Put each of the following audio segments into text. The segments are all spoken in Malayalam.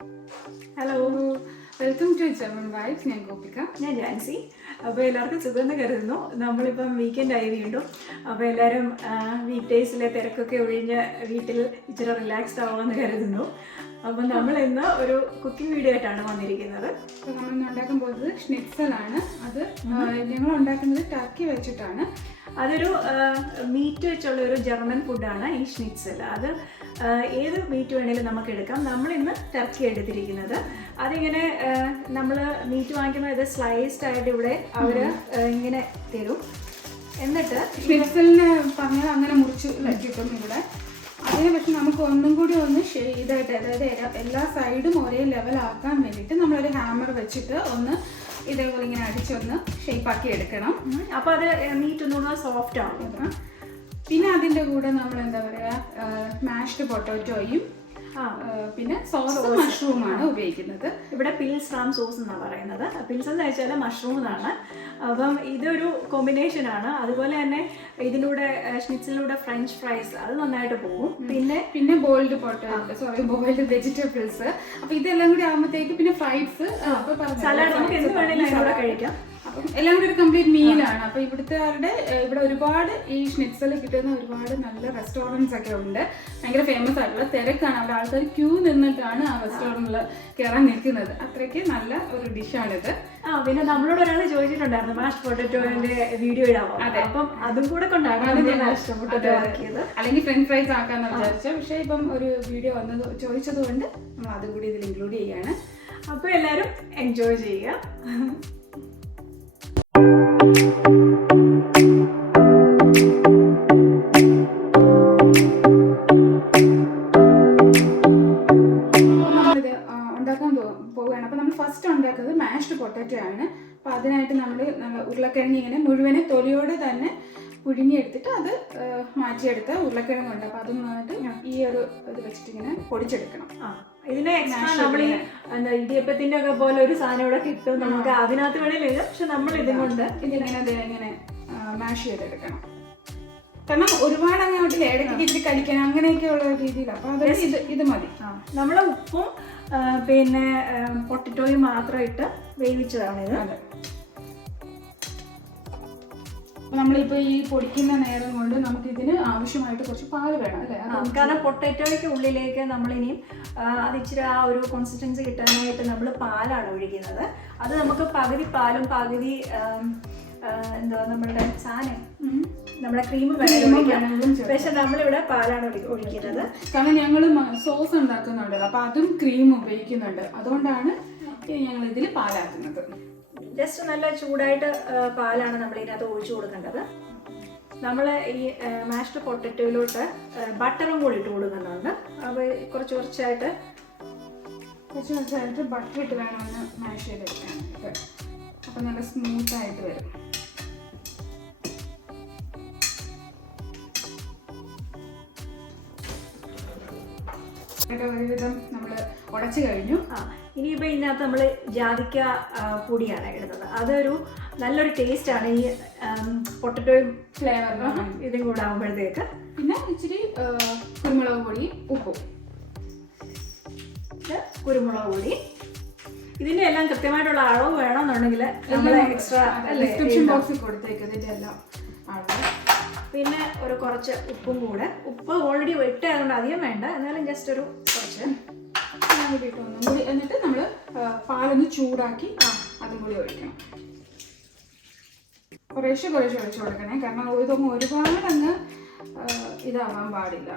Hello, welcome to GermanVibz. ഞാൻ ഗോപിക. ഞാൻ ജാൻസി. അപ്പോൾ എല്ലാവർക്കും സുഖമെന്ന് കരുതുന്നു. നമ്മളിപ്പം വീക്കെൻഡ് ആയി വീണ്ടും. അപ്പോൾ എല്ലാവരും വീക്ക് ഡേയ്സിലെ തിരക്കൊക്കെ ഒഴിഞ്ഞ് വീട്ടിൽ ഇച്ചിരി റിലാക്സ്ഡ് ആവുമെന്ന് കരുതുന്നു. അപ്പം നമ്മൾ ഇന്ന് ഒരു കുക്കിംഗ് വീഡിയോ ആയിട്ടാണ് വന്നിരിക്കുന്നത്. അപ്പോൾ നമ്മളിന്ന് ഉണ്ടാക്കാൻ പോകുന്നത് ഷ്നിറ്റ്സലാണ്. അത് ഞങ്ങൾ ഉണ്ടാക്കുന്നത് ടർക്കി വെച്ചിട്ടാണ്. അതൊരു മീറ്റ് വെച്ചുള്ള ഒരു ജർമ്മൻ ഫുഡാണ് ഈ ഷ്നിറ്റ്സൽ. അത് ഏത് മീറ്റ് വേണേലും നമുക്ക് എടുക്കാം. നമ്മളിന്ന് ടർക്കി എടുത്തിരിക്കുന്നത്. അതിങ്ങനെ നമ്മൾ മീറ്റ് വാങ്ങിക്കുമ്പോൾ ഇത് സ്ലൈസ്ഡ് ആയിട്ട് ഇവിടെ അവർ ഇങ്ങനെ തരും. എന്നിട്ട് ഷ്നിറ്റ്സലിന് പറഞ്ഞാൽ അങ്ങനെ മുറിച്ച് കിട്ടും ഇവിടെ. അതിനെ പക്ഷെ നമുക്ക് ഒന്നും കൂടി ഒന്ന് ഇതായിട്ട്, അതായത് എല്ലാ സൈഡും ഒരേ ലെവലാക്കാൻ വേണ്ടിയിട്ട് നമ്മളൊരു ഹാമർ വെച്ചിട്ട് ഒന്ന് ഇതേപോലെ ഇങ്ങനെ അടിച്ചൊന്ന് ഷേപ്പാക്കി എടുക്കണം. അപ്പോൾ അത് മീറ്റ് ഒന്നുകൂടെ സോഫ്റ്റ് ആവും. പിന്നെ അതിൻ്റെ കൂടെ നമ്മൾ എന്താ പറയുക, മാഷ്ഡ് പൊട്ടാറ്റോയും പിന്നെ സോസ് മഷ്റൂമാണ് ഉപയോഗിക്കുന്നത്. ഇവിടെ പിൽസ് റാം സോസ് എന്നാണ് പറയുന്നത്. പിൽസ് എന്ന് വെച്ചാൽ മഷ്റൂം എന്നാണ്. അപ്പം ഇതൊരു കോമ്പിനേഷനാണ്. അതുപോലെ തന്നെ ഇതിലൂടെ ഷ്നിറ്റ്സിലൂടെ ഫ്രഞ്ച് ഫ്രൈസ് അത് നന്നായിട്ട് പോകും. പിന്നെ ബോയിൽഡ് ബോയിൽഡ് വെജിറ്റബിൾസ്. അപ്പോൾ ഇതെല്ലാം കൂടി ആകുമ്പോഴത്തേക്ക് പിന്നെ ഫ്രൈഡ്സ്, സലാഡ് നമുക്ക് എന്ത് വേണമെങ്കിലും അതിലൂടെ കഴിക്കാം. അപ്പം എല്ലാം കൂടി ഒരു കംപ്ലീറ്റ് മീലാണ്. അപ്പോൾ ഇവിടെ ഒരുപാട് ഈ ഷ്നിറ്റ്സൽ കിട്ടുന്ന ഒരുപാട് നല്ല റെസ്റ്റോറൻറ്റ്സ് ഒക്കെ ഉണ്ട്. ഭയങ്കര ഫേമസ് ആയിട്ടുള്ള തിരക്കാണ്. അവിടെ ആൾക്കാർ ക്യൂ നിന്നിട്ടാണ് ആ റെസ്റ്റോറൻറ്റിൽ കയറാൻ നിൽക്കുന്നത്. അത്രയ്ക്ക് നല്ല ഒരു ഡിഷാണിത്. പിന്നെ നമ്മളോട് ഒരാൾ ചോദിച്ചിട്ടുണ്ടായിരുന്നു മാഷ് പൊട്ടറ്റോന്റെ വീഡിയോ ഇടാമോ. അതെ, അപ്പം അതും കൂടെ കൊണ്ടാണ് അല്ലെങ്കിൽ ഫ്രഞ്ച് ഫ്രൈസ് ആക്കാന്ന് വിചാരിച്ചു. പക്ഷേ ഇപ്പം ഒരു വീഡിയോ ചോദിച്ചത് കൊണ്ട് നമ്മൾ അതും കൂടി ഇതിൽ ഇൻക്ലൂഡ് ചെയ്യാണ്. അപ്പോൾ എല്ലാവരും എൻജോയ് ചെയ്യുക. പോവുകയാണ്. അപ്പോൾ നമ്മൾ ഫസ്റ്റ് ഉണ്ടാക്കുന്നത് മാഷ്ഡ് പൊട്ടാറ്റോ ആണ്. അപ്പോൾ അതിനായിട്ട് നമ്മൾ ഉരുളക്കിഴങ്ങ് ഇങ്ങനെ മുഴുവനെ തൊലിയോടെ തന്നെ പുഴുങ്ങിയെടുത്തിട്ട് അത് മാറ്റിയെടുത്ത ഉരുളക്കിഴങ്ങുണ്ട്. അപ്പോൾ അത് നന്നായിട്ട് ഈ ഒരു ഇത് വെച്ചിട്ട് ഇങ്ങനെ പൊടിച്ചെടുക്കണം. ഇതിന് നമ്മൾ എന്താ ഇടിയപ്പത്തിന്റെ ഒക്കെ പോലെ ഒരു സാധനം ഇവിടെ കിട്ടും നമുക്ക്. അതിനകത്ത് വേണേലില്ല, പക്ഷെ നമ്മൾ ഇതുകൊണ്ട് ഇങ്ങനെ മാഷ് ചെയ്തെടുക്കണം. കാരണം ഒരുപാട് അങ്ങോട്ടില്ല, ഇടയ്ക്ക് ഇച്ചിരി കഴിക്കാൻ അങ്ങനെയൊക്കെ ഉള്ള രീതിയിൽ. അപ്പോൾ അത് ഇത് മതി. നമ്മൾ ഉപ്പും പിന്നെ പൊട്ടറ്റോയും മാത്രം ഇട്ട് വേവിച്ചതാണ് ഇത്. അതെ, നമ്മളിപ്പോൾ ഈ പൊടിക്കുന്ന നേരം കൊണ്ട് നമുക്ക് ഇതിന് ആവശ്യമായിട്ട് കുറച്ച് പാല് വേണം അല്ലേ? കാരണം പൊട്ടറ്റോയ്ക്ക് ഉള്ളിലേക്ക് നമ്മളിനിയും അത് ഇച്ചിരി ആ ഒരു കൺസിസ്റ്റൻസി കിട്ടാനായിട്ട് നമ്മൾ പാലാണ് ഒഴിക്കുന്നത്. അത് നമുക്ക് പകുതി പാലും പകുതി എന്താ നമ്മളുടെ സാധനം നമ്മുടെ ക്രീം വേണം. പക്ഷെ നമ്മളിവിടെ പാലാണ് ഒഴിക്കുന്നത്. കാരണം ഞങ്ങൾ സോസ് ഉണ്ടാക്കുന്നുണ്ട്, അപ്പോൾ അതും ക്രീം ഉപയോഗിക്കുന്നുണ്ട്. അതുകൊണ്ടാണ് ഞങ്ങൾ ഇതിൽ പാലാക്കുന്നത്. ജസ്റ്റ് നല്ല ചൂടായിട്ട് പാലാണ് നമ്മൾ ഇതിനകത്ത് ഒഴിച്ചു കൊടുക്കേണ്ടത്. നമ്മൾ ഈ മാഷ്ഡ് പൊട്ടറ്റോയിലോട്ട് ബട്ടറും കൂടി ഇട്ട് കൊടുക്കുന്നുണ്ട്. അപ്പോൾ കുറച്ചായിട്ട് ബട്ടർ ഇട്ട് വേണം ഒന്ന് മാഷ് ചെയ്തെടുക്കാനായിട്ട്. അപ്പോൾ നല്ല സ്മൂത്തായിട്ട് വരും. ഒരുവിധം നമ്മൾ ഉടച്ചു കഴിഞ്ഞു. ഇനിയിപ്പോൾ ഇതിനകത്ത് നമ്മൾ ജാതിക്ക പൊടിയാണ് ഇടുന്നത്. അതൊരു നല്ലൊരു ടേസ്റ്റാണ് ഈ പൊട്ടറ്റോയും ഫ്ലേവറിന് ഇതും കൂടെ ആകുമ്പോഴത്തേക്ക്. പിന്നെ ഇച്ചിരി കുരുമുളക് പൊടി, ഉപ്പും, കുരുമുളക് പൊടി. ഇതിൻ്റെ എല്ലാം കൃത്യമായിട്ടുള്ള അളവ് വേണമെന്നുണ്ടെങ്കിൽ നമ്മൾ എക്സ്ട്രാ ഡിസ്ക്രിപ്ഷൻ ബോക്സിൽ കൊടുത്തേക്ക് ഇതിൻ്റെ എല്ലാം അളവ്. പിന്നെ ഒരു കുറച്ച് ഉപ്പും കൂടെ. ഉപ്പ് ഓൾറെഡി ഇട്ടായതുകൊണ്ട് അധികം വേണ്ട, എന്നാലും ജസ്റ്റ് ഒരു കുറച്ച് ഇട്ട് ഒന്നും കൂടി. എന്നിട്ട് നമ്മൾ പാലൊന്ന് ചൂടാക്കി അതും കൂടി ഒഴിക്കണം. കുറേശ്ശെ ഒഴിച്ചു കൊടുക്കണേ, കാരണം ഇതൊന്നും ഒരുപാടങ്ങ് ഇതാവാൻ പാടില്ല.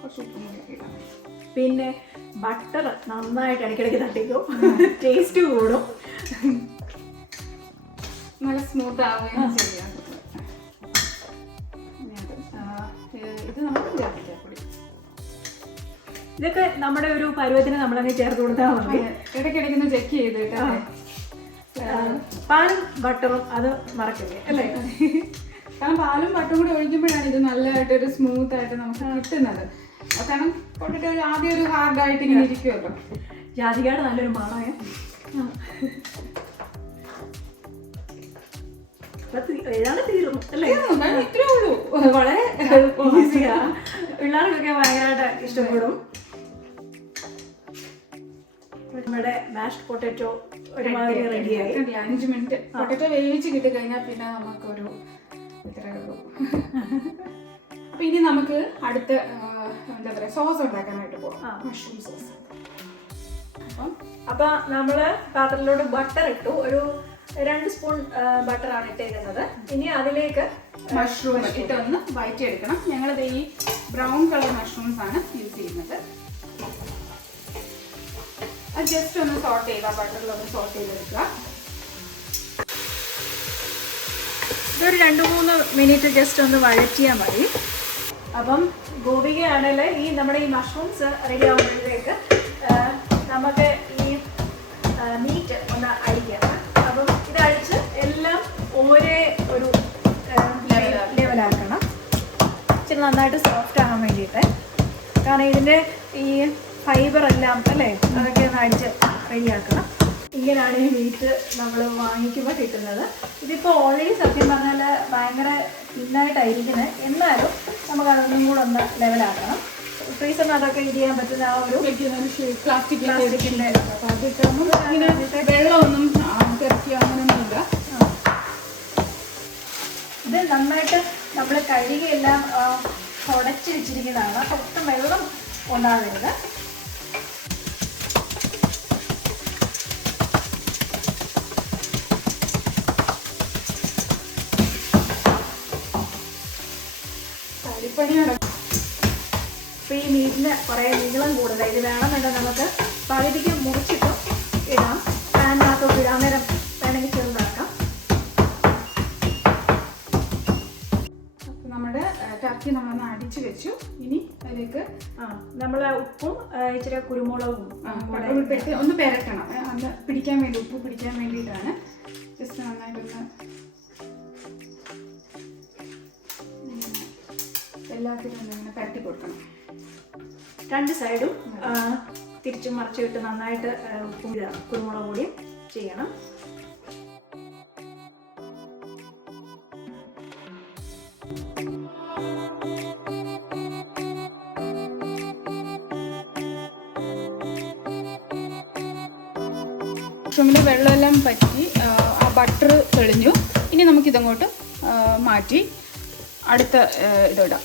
കുറച്ച് ഉപ്പും കൂടി ഇടാം. പിന്നെ ബട്ടർ നന്നായിട്ട് ഇടയ്ക്കിടയ്ക്ക് തട്ടിക്കും, ടേസ്റ്റ് കൂടും, നല്ല സ്മൂത്ത് ആവുകയും ചെയ്യാം. ഇത് നമുക്ക് ജാതിക്കപ്പൊടി. ഇതൊക്കെ നമ്മുടെ ഒരു പരുവത്തിന് നമ്മളങ്ങ് ചേർത്ത് കൊടുത്താൽ മതി. ഇടയ്ക്കിടയ്ക്ക് ചെക്ക് ചെയ്തിട്ട് പാലും ബട്ടറും അത് മറക്കില്ലേ അല്ലേ? കാരണം പാലും ബട്ടറും കൂടി ഒഴിക്കുമ്പോഴാണ് ഇത് നല്ലതായിട്ടൊരു സ്മൂത്ത് ആയിട്ട് നമുക്ക് കിട്ടുന്നത്. കാരണം പൊട്ടറ്റോ ആദ്യം ഒരു ഹാർഡായിട്ട് ഇങ്ങനെ ഇരിക്കുമല്ലോ. ജാതികയുടെ നല്ലൊരു മണമേ. ഏതാണ് തീർന്നു അല്ലേ? ഇത്രേ ഉള്ളൂ, വളരെ ഈസിയാ, പിള്ളേർക്കൊക്കെ ഭയങ്കരമായിട്ട് ഇഷ്ടപ്പെടും. നമ്മുടെ മാഷ്ഡ് പൊട്ടാറ്റോ ഒരുമാതിരി റെഡിയായി. 5 മിനിറ്റ് പൊട്ടാറ്റോ വേവിച്ച് കിട്ടിക്കഴിഞ്ഞാൽ പിന്നെ നമുക്കൊരു ഇത്രേ ഉള്ളൂ. അപ്പൊ ഇനി നമുക്ക് അടുത്ത എന്താ പറയുക സോസ് ഉണ്ടാക്കാനായിട്ട് പോകാം. Mushroom sauce. അപ്പൊ നമ്മള് പാത്രത്തിലോട്ട് ബട്ടർ ഇട്ടു. ഒരു 2 സ്പൂൺ ബട്ടറാണ് ഇട്ടേക്കുന്നത്. ഇനി അതിലേക്ക് മഷ്റൂം ഇട്ടൊന്ന് വഴറ്റി എടുക്കണം. ഞങ്ങളിത് ഈ ബ്രൗൺ കളർ മഷ്റൂംസ് ആണ് യൂസ് ചെയ്യുന്നത്. അത് ജസ്റ്റ് ഒന്ന് സോട്ട് ചെയ്താൽ ബട്ടറിലൊന്ന് സോട്ട് ചെയ്തെടുക്കുക. ഇതൊരു 2-3 മിനിറ്റ് ജസ്റ്റ് ഒന്ന് വഴറ്റിയാൽ മതി. അപ്പം ഗോപികയാണെങ്കിൽ ഈ നമ്മുടെ ഈ മഷ്റൂംസ് റെഡി ആകുമ്പോഴത്തേക്ക് നമുക്ക് ഈ മീറ്റ് ഒന്ന് അടിക്കണം. അപ്പം ഇതടിച്ച് എല്ലാം ഒരേ ഒരു ലെവലാക്കണം. ഇച്ചിരി നന്നായിട്ട് സോഫ്റ്റ് ആകാൻ വേണ്ടിയിട്ട്. കാരണം ഇതിൻ്റെ ഈ ഫൈബർ എല്ലാം അല്ലേ അതൊക്കെ ഒന്ന് അടിച്ച് റെഡിയാക്കണം. ഇങ്ങനെയാണ് ഈ മീറ്റ് നമ്മൾ വാങ്ങിക്കുമ്പോൾ കിട്ടുന്നത്. ഇതിപ്പോൾ ഓൾറെഡി സത്യം പറഞ്ഞാൽ ഭയങ്കര തിന്നായിട്ടായിരിക്കുന്നത്. എന്നാലും നമുക്കതൊന്നും കൂടെ ഒന്ന് ലെവലാക്കണം. ഫ്രീസറിന് അതൊക്കെ ഇത് ചെയ്യാൻ പറ്റുന്ന ആ ഒരു പ്ലാസ്റ്റിക്കിൻ്റെ വെള്ളമൊന്നും ഇറക്കി അങ്ങനെയൊന്നുമില്ല. ഇത് നന്നായിട്ട് നമ്മൾ കഴുകിയെല്ലാം ഉടച്ച് വെച്ചിരിക്കുന്നതാണ്. ഒട്ടും വെള്ളം ഉണ്ടാകരുത്. അപ്പോൾ ഈ മീറ്റിന് കുറേ നീളം കൂടുതൽ. ഇത് വേണമെന്നുണ്ടെങ്കിൽ നമുക്ക് പകുതിക്ക് മുറിച്ചിട്ട് ഇടാം. പാനിനകത്തോട്ട് ഇടാൻ നേരം വേണമെങ്കിൽ ചെറുതാക്കാം. നമ്മുടെ ടർക്കി നമ്മളൊന്ന് അടിച്ചു വെച്ചു. ഇനി അതിലേക്ക് നമ്മൾ ഉപ്പും ഇച്ചിരി കുരുമുളകും ഒന്ന് പെരട്ടണം. അത് പിടിക്കാൻ വേണ്ടി, ഉപ്പ് പിടിക്കാൻ വേണ്ടിയിട്ടാണ്. ജസ്റ്റ് നന്നായിട്ടൊന്ന് എല്ലാത്തിനും ഒന്നിങ്ങനെ പരട്ടി കൊടുക്കണം. 2 സൈഡും തിരിച്ചും മറിച്ചിട്ട് നന്നായിട്ട് ഉപ്പും കുരുമുളക് പൊടിയും ചെയ്യണം. മഷ്റൂമിൻ്റെ വെള്ളമെല്ലാം പറ്റി ആ ബട്ടർ തെളിഞ്ഞു. ഇനി നമുക്കിതങ്ങോട്ട് മാറ്റി അടുത്ത ഇതിടാം.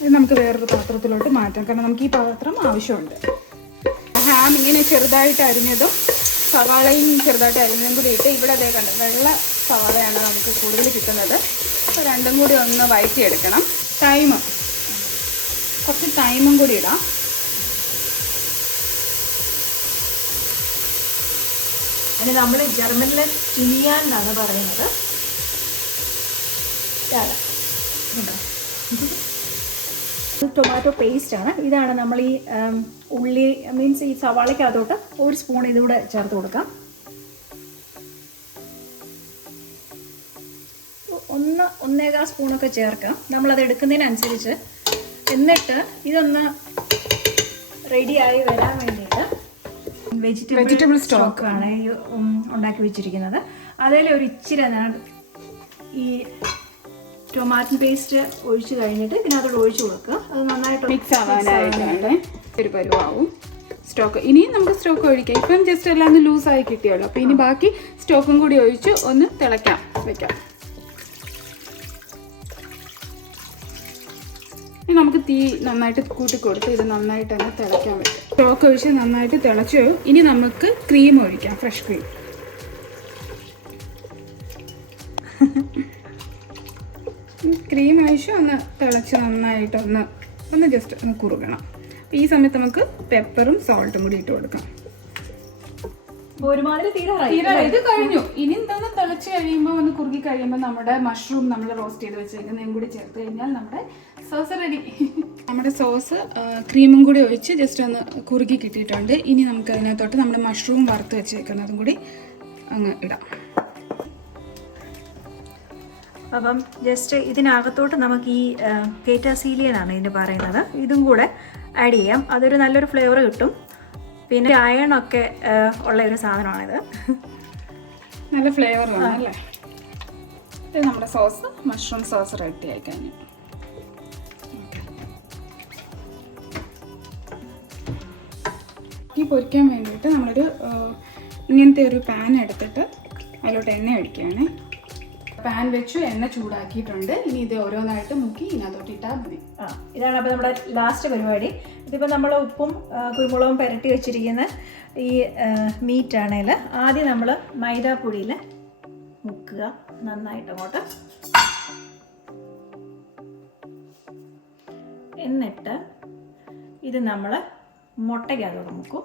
ഇത് നമുക്ക് വേറൊരു പാത്രത്തിലോട്ട് മാറ്റാം. കാരണം നമുക്ക് ഈ പാത്രം ആവശ്യമുണ്ട്. ഹാം ഇങ്ങനെ ചെറുതായിട്ട് അരിഞ്ഞതും സവാളയും ചെറുതായിട്ട് അരിഞ്ഞതും കൂടി ഇട്ട് ഇവിടെ അതേ കണ്ട് വെള്ള സവാളയാണ് നമുക്ക് കൂടുതൽ കിട്ടുന്നത്. അപ്പോൾ രണ്ടും കൂടി ഒന്ന് വഴറ്റിയെടുക്കണം. കുറച്ച് തൈമും കൂടി ഇടാം. അതിന് നമ്മൾ ജർമ്മനിലെ ചിനിയാൻ എന്നാണ് പറയുന്നത്. ടൊമാറ്റോ പേസ്റ്റാണ്. ഇതാണ് നമ്മൾ ഈ ഉള്ളി മീൻസ് ഈ സവാളയ്ക്കകത്തോട്ട് 1 സ്പൂൺ ഇതുകൂടെ ചേർത്ത് കൊടുക്കാം. 1.25 സ്പൂണൊക്കെ ചേർക്കാം നമ്മളത് എടുക്കുന്നതിനനുസരിച്ച്. എന്നിട്ട് ഇതൊന്ന് റെഡിയായി വരാൻ വേണ്ടിയിട്ട് വെജിറ്റബിൾ സ്റ്റോക്കാണ് ഉണ്ടാക്കി വെച്ചിരിക്കുന്നത്. അതിൽ ഒരു ഇച്ചിരി ഈ ടൊമാറ്റോ പേസ്റ്റ് ഒഴിച്ച് കഴിഞ്ഞിട്ട് ഇതിനകത്തോട് ഒഴിച്ചു കൊടുക്കുക. അത് നന്നായിട്ട് മിക്സ് ആവാനായിട്ടാണ് ഒരു പരുവാവും സ്റ്റോക്ക്. ഇനിയും നമുക്ക് സ്റ്റോക്ക് ഒഴിക്കാം. ഇപ്പം ജസ്റ്റ് എല്ലാം ഒന്ന് ലൂസായി കിട്ടിയുള്ളൂ. അപ്പോൾ ഇനി ബാക്കി സ്റ്റോക്കും കൂടി ഒഴിച്ച് ഒന്ന് തിളയ്ക്കാം വെക്കാം. ഇനി നമുക്ക് തീ നന്നായിട്ട് കൂട്ടിക്കൊടുത്ത് ഇത് നന്നായിട്ട് തന്നെ തിളയ്ക്കാൻ പറ്റും. സ്റ്റോക്ക് ഒഴിച്ച് നന്നായിട്ട് തിളച്ചു. ഇനി നമുക്ക് ക്രീം ഒഴിക്കാം, ഫ്രഷ് ക്രീം. ക്രീം ഒഴിച്ച് ഒന്ന് തിളച്ച് നന്നായിട്ടൊന്ന് ജസ്റ്റ് ഒന്ന് കുറുകണം. ഈ സമയത്ത് നമുക്ക് പെപ്പറും സോൾട്ടും കൂടി ഇട്ട് കൊടുക്കാം. ഇത് കഴിഞ്ഞു. ഇനി എന്താന്ന് തിളച്ച് കഴിയുമ്പോൾ ഒന്ന് കുറുകി കഴിയുമ്പോൾ നമ്മുടെ മഷ്റൂം നമ്മൾ റോസ്റ്റ് ചെയ്ത് വെച്ചേക്കുന്നതും കൂടി ചേർത്ത് കഴിഞ്ഞാൽ നമ്മുടെ സോസ് റെഡി. നമ്മുടെ സോസ് ക്രീമും കൂടി ഒഴിച്ച് ജസ്റ്റ് ഒന്ന് കുറുകി കിട്ടിയിട്ടുണ്ട്. ഇനി നമുക്ക് അതിനകത്തോട്ട് നമ്മുടെ മഷ്റൂം വറുത്ത് വെച്ചേക്കുന്നതും കൂടി അങ്ങ് ഇടാം. അപ്പം ജസ്റ്റ് ഇതിനകത്തോട്ട് നമുക്ക് ഈ കേറ്റാസീലിയനാണ് ഇതിന് പറയുന്നത്, ഇതും കൂടെ ആഡ് ചെയ്യാം. അതൊരു നല്ലൊരു ഫ്ലേവർ കിട്ടും. പിന്നെ അയണൊക്കെ ഉള്ള ഒരു സാധനമാണിത്. നല്ല ഫ്ലേവറാണ് അല്ലേ? ഇത് നമ്മുടെ സോസ്, മഷ്റൂം സോസ് റെഡി ആയി കഴിഞ്ഞു. ഈ പൊരിക്കാൻ വേണ്ടിയിട്ട് നമ്മളൊരു ഇങ്ങനത്തെ ഒരു പാൻ എടുത്തിട്ട് അതിലോട്ട് എണ്ണ ഒഴിക്കുകയാണ്. പാൻ വെച്ചു, എണ്ണ ചൂടാക്കിയിട്ടുണ്ട്. ഇനി ഇത് ഓരോന്നായിട്ട് മുക്കി ഇതിനകത്തോട്ട് ഇട്ടാൽ മതി. ഇതാണ് അപ്പോൾ നമ്മുടെ ലാസ്റ്റ് പരിപാടി. ഇതിപ്പോൾ നമ്മൾ ഉപ്പും കുരുമുളകും പുരട്ടി വെച്ചിരിക്കുന്ന ഈ മീറ്റാണേൽ ആദ്യം നമ്മൾ മൈദാപ്പൊടിയിൽ മുക്കുക നന്നായിട്ട് അങ്ങോട്ട്. എന്നിട്ട് ഇത് നമ്മൾ മുട്ടയ്ക്കകത്തോട്ട് മുക്കും.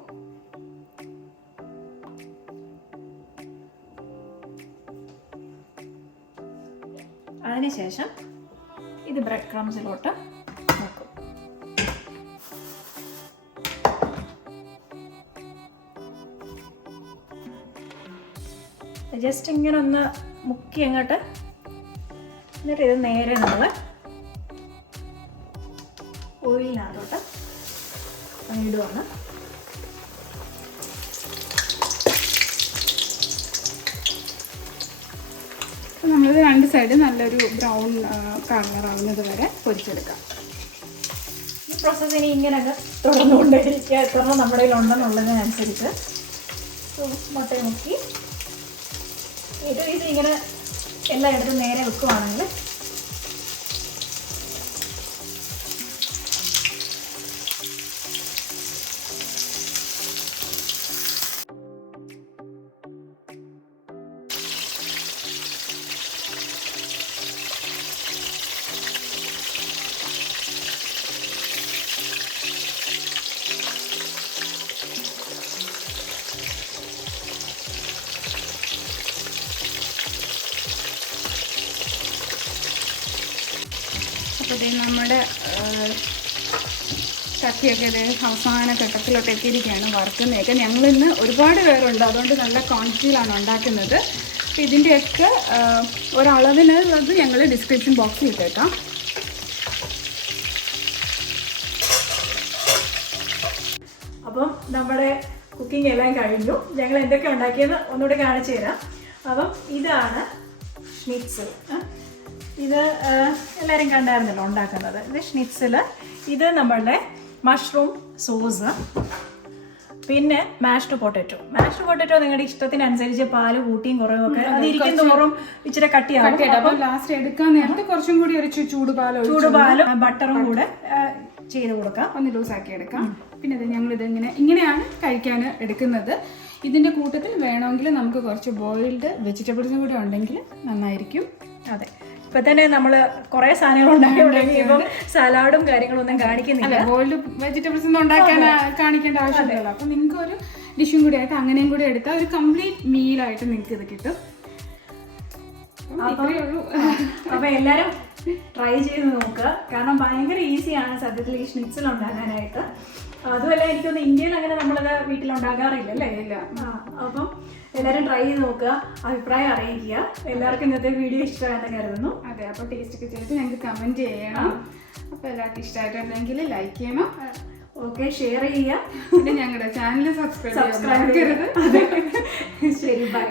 അതിനുശേഷം ഇത് ബ്രെഡ് ക്രംസിലോട്ട് മുക്കും. ജസ്റ്റ് ഇങ്ങനെ ഒന്ന് മുക്കി അങ്ങോട്ട്. എന്നിട്ട് ഇത് നേരെ നമ്മൾ ഓയിലിനകത്തോട്ട് ഇടുവാണ്. നമ്മളിത് രണ്ട് സൈഡ് നല്ലൊരു ബ്രൗൺ കളറാവുന്നത് വരെ പൊരിച്ചെടുക്കാം. ഈ പ്രോസസ്സ് ഇനി ഇങ്ങനെയൊക്കെ തുടർന്നുകൊണ്ടേയിരിക്കുക. എത്ര നമ്മുടെ കയ്യിലുണ്ടെന്നുള്ളതിനനുസരിച്ച് മുട്ട മുക്കി ഇത് ഇങ്ങനെ എല്ലായിടത്തും നേരെ വെക്കുവാണെങ്കിൽ അപ്പോൾ ഇത് നമ്മുടെ ചക്കയൊക്കെ ഇത് അവസാന ഘട്ടത്തിലോട്ട് എത്തിയിരിക്കുകയാണ്. വറുക്കുന്നതൊക്കെ ഞങ്ങളിന്ന് ഒരുപാട് പേരുണ്ട്, അതുകൊണ്ട് നല്ല ക്വാണ്ടിറ്റിയിലാണ് ഉണ്ടാക്കുന്നത്. അപ്പോൾ ഇതിൻ്റെയൊക്കെ ഒരളവിനുള്ളത് ഞങ്ങൾ ഡിസ്ക്രിപ്ഷൻ ബോക്സിൽ ഇട്ടേക്കാം. അപ്പം നമ്മുടെ കുക്കിംഗ് എല്ലാം കഴിഞ്ഞു. ഞങ്ങൾ എന്തൊക്കെ ഉണ്ടാക്കിയെന്ന് ഒന്നുകൂടെ കാണിച്ചു തരാം. അപ്പം ഇതാണ് ഷ്നിറ്റ്സൽ. ഇത് എല്ലാവരും കണ്ടായിരുന്നല്ലോ ഉണ്ടാക്കുന്നത്. ഇത് ഷ്നിറ്റ്സൽ. ഇത് നമ്മളുടെ മഷ്റൂം സോസ്, പിന്നെ മാഷ്ഡ് പൊട്ടറ്റോ. മാഷ്ഡ് പൊട്ടറ്റോ നിങ്ങളുടെ ഇഷ്ടത്തിനനുസരിച്ച് പാല് കൂട്ടിയും കുറവും ഒക്കെ അത് ഇരിക്കും തോറും ഇച്ചിരി കട്ടിയാവും. അപ്പം ലാസ്റ്റ് എടുക്കാൻ നേരത്തെ കുറച്ചും കൂടി ഒരു ചൂടുപാലും ബട്ടറും കൂടെ ചെയ്ത് കൊടുക്കാം, ഒന്ന് ലൂസാക്കി എടുക്കാം. പിന്നെ ഇത് ഞങ്ങളിത് ഇങ്ങനെയാണ് കഴിക്കാൻ എടുക്കുന്നത്. ഇതിൻ്റെ കൂട്ടത്തിൽ വേണമെങ്കിൽ നമുക്ക് കുറച്ച് ബോയിൽഡ് വെജിറ്റബിൾസും കൂടി ഉണ്ടെങ്കിൽ നന്നായിരിക്കും. അതെ, ഇപ്പൊ തന്നെ നമ്മൾ കുറെ സാധനങ്ങൾ ഉണ്ടാക്കി ഇപ്പം സലാഡും കാര്യങ്ങളൊന്നും കാണിക്കുന്നില്ല. ബോയിൽഡ് വെജിറ്റബിൾസ് ഒന്നും കാണിക്കേണ്ട ആവശ്യമില്ല. അപ്പം നിങ്ങൾക്ക് ഒരു ഡിഷും കൂടി ആയിട്ട് അങ്ങനെയും കൂടി എടുത്താൽ ഒരു കംപ്ലീറ്റ് മീലായിട്ട് നിങ്ങൾക്ക് ഇത് കിട്ടും. അപ്പൊ എല്ലാരും ട്രൈ ചെയ്ത് നോക്കുക. കാരണം ഭയങ്കര ഈസിയാണ് സത്യത്തിൽ ഈ ഷ്നിറ്റ്സൽ ഉണ്ടാക്കാനായിട്ട്. അതുമല്ല എനിക്കൊന്ന് ഇന്ത്യയിൽ അങ്ങനെ നമ്മളത് വീട്ടിലുണ്ടാകാറില്ലല്ലേ. ഇല്ല. അപ്പം എല്ലാവരും ട്രൈ ചെയ്ത് നോക്കുക, അഭിപ്രായം അറിയിക്കുക. എല്ലാവർക്കും ഇന്നത്തെ വീഡിയോ ഇഷ്ടമായെന്ന് കരുതുന്നു. അതെ, അപ്പോൾ ടേസ്റ്റ് ഒക്കെ ചെയ്തിട്ട് ഞങ്ങൾക്ക് കമൻറ്റ് ചെയ്യണം. അപ്പോൾ എല്ലാവർക്കും ഇഷ്ടമായിട്ടുണ്ടെങ്കിൽ ലൈക്ക് ചെയ്യണം. ഓക്കെ, ഷെയർ ചെയ്യുക. പിന്നെ ഞങ്ങളുടെ ചാനൽ സബ്സ്ക്രൈബ് ചെയ്യരുത്. ശരി, ബൈ.